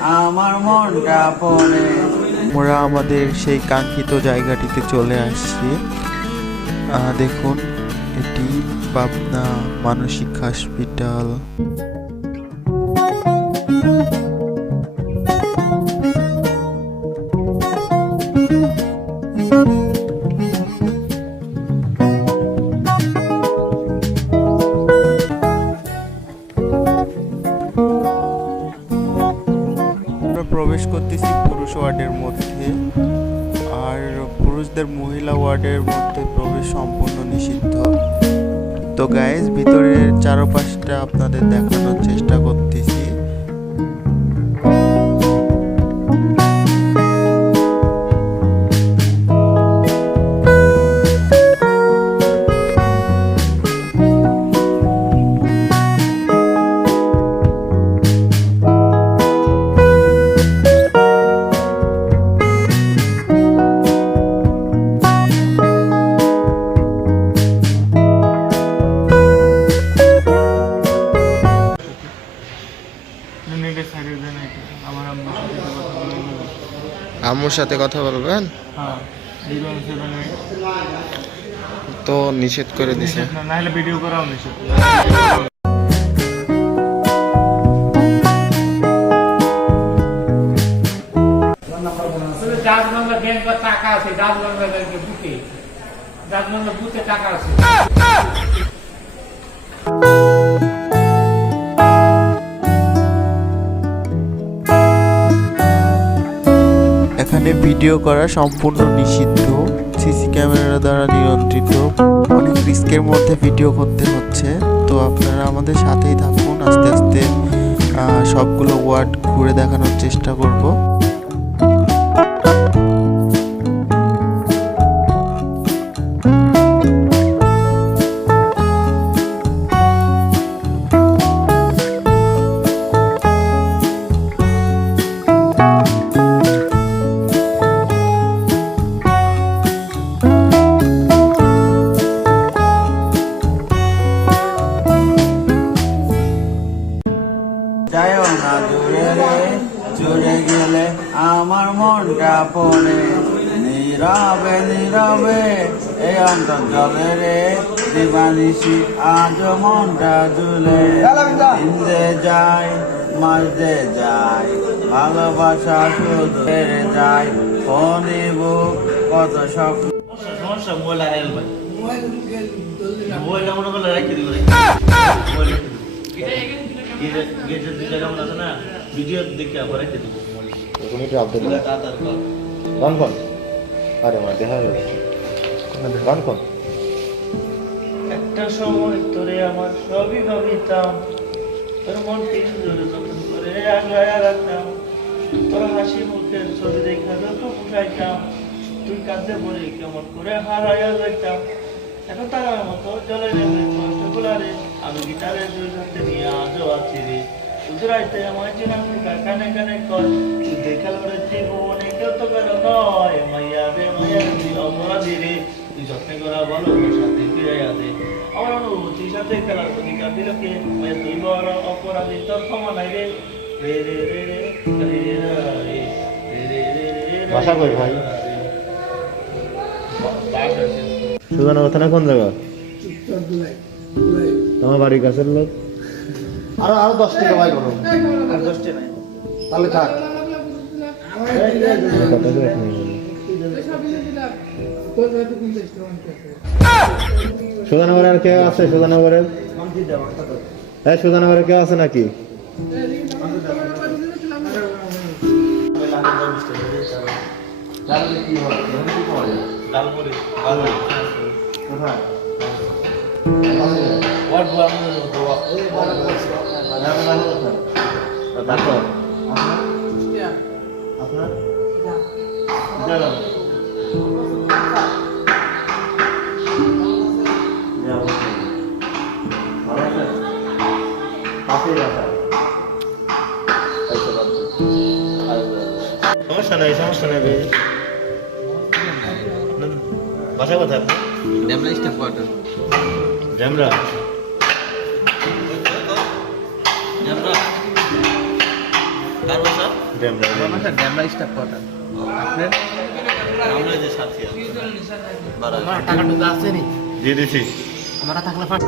আমার মনটা পড়ে। আমরা আমাদের সেই কাঙ্ক্ষিত জায়গাটিতে চলে আসছি। আহ, দেখুন এটি পাবনা মানসিক হসপিটাল প্রবেশ করতেছি পুরুষ ওয়ার্ডের মধ্যে। আর পুরুষদের মহিলা ওয়ার্ডের মধ্যে প্রবেশ সম্পূর্ণ নিষিদ্ধ। তো গাইজ ভিতরের চারপাশটা আপনাদের দেখানোর চেষ্টা করতেছি। আমার আম্মুর সাথে কথা বলব। আম্মুর সাথে কথা বলবেন? হ্যাঁ সেভেন তো নিষেধ করে দিছে। না ভিডিও করাও নিষেধ। আছে টাকা আছে। এখানে ভিডিও করা সম্পূর্ণ নিষিদ্ধ। সিসি ক্যামেরা দ্বারা নিয়ন্ত্রিত। অনেক রিস্কের মধ্যে ভিডিও করতে হচ্ছে। তো আপনারা আমাদের সাথেই থাকুন। আস্তে আস্তে সবগুলো ওয়ার্ড ঘুরে দেখানোর চেষ্টা করব। যাইও না দূরে রে চলে গেলে আমার মনটা পড়ে। নীরবে নীরবে এই অন্তর জলে রে দিবানিসি আজ মনটা জুলে ইন্দে যায় মাঝে যায় ভালোবাসা শুধু হেরে যায় ফোনে বুক কত স্বপ্ন সমস্যা মোবাইল ভাই। মোবাইল মনে করলে রেখে। দিব মোবাইল রেখে দিব। গেটের দুই জায়গা আছে না? ভিডিও দেখে আবার রেখে দিব। মোবাইল তুমি একটু আব্দুল গান কোন আরে আমার দেখা যাচ্ছে গান কোন একটা সময় তোরে আমার সবই ভাবিতাম তোর মন তিন যতন করে আগলায় রাখতাম তোর হাসি মুখের ছবি দেখা যত তুই কাঁদে পড়ে কেমন করে হারাইয়া যাইতাম। এখন তার মতো জলে গুলারে আমি গিটারে দুই হাতে নিয়ে আজও আছি রে উজরাইতে আমার জীবন কানে কানে কর দেখাল করে জীবনে কেউ তো কারও নয় মাইয়া রে মাইয়া তুই অপরাধী রে তুই যত্নে করা বলো সাথে ফিরাইয়া দে আমার অনুভূতির সাথে খেলার অধিকার দিল কে মাইয়া তুই বড় অপরাধী তোর ক্ষমা নাই রে রে রে রে রে রে রে রে রে রে কই ভাই? সুজানা কথা না কোন জায়গা তোমার বাড়ির কাছের লোক? আরও আরও দশ টাকা ভাই করো। আর দশটা নাই তাহলে থাক। সুধানগরের আর কেউ আছে? সুধানগরের হ্যাঁ সুধানগরের কেউ আছে নাকি? আপনার সমস্যা নাই সমস্যা নাই বাসা কোথায় আপনার ড্যামরা স্টাফ কোয়ার্টার ড্যামরা আমার বাসা ড্যামরা স্টাফ কোয়ার্টার আপনার? আমরা যে সাথী আছে। আমার টাকা আছে নি। দিয়ে দিছি। আমরা থাকলে ফাট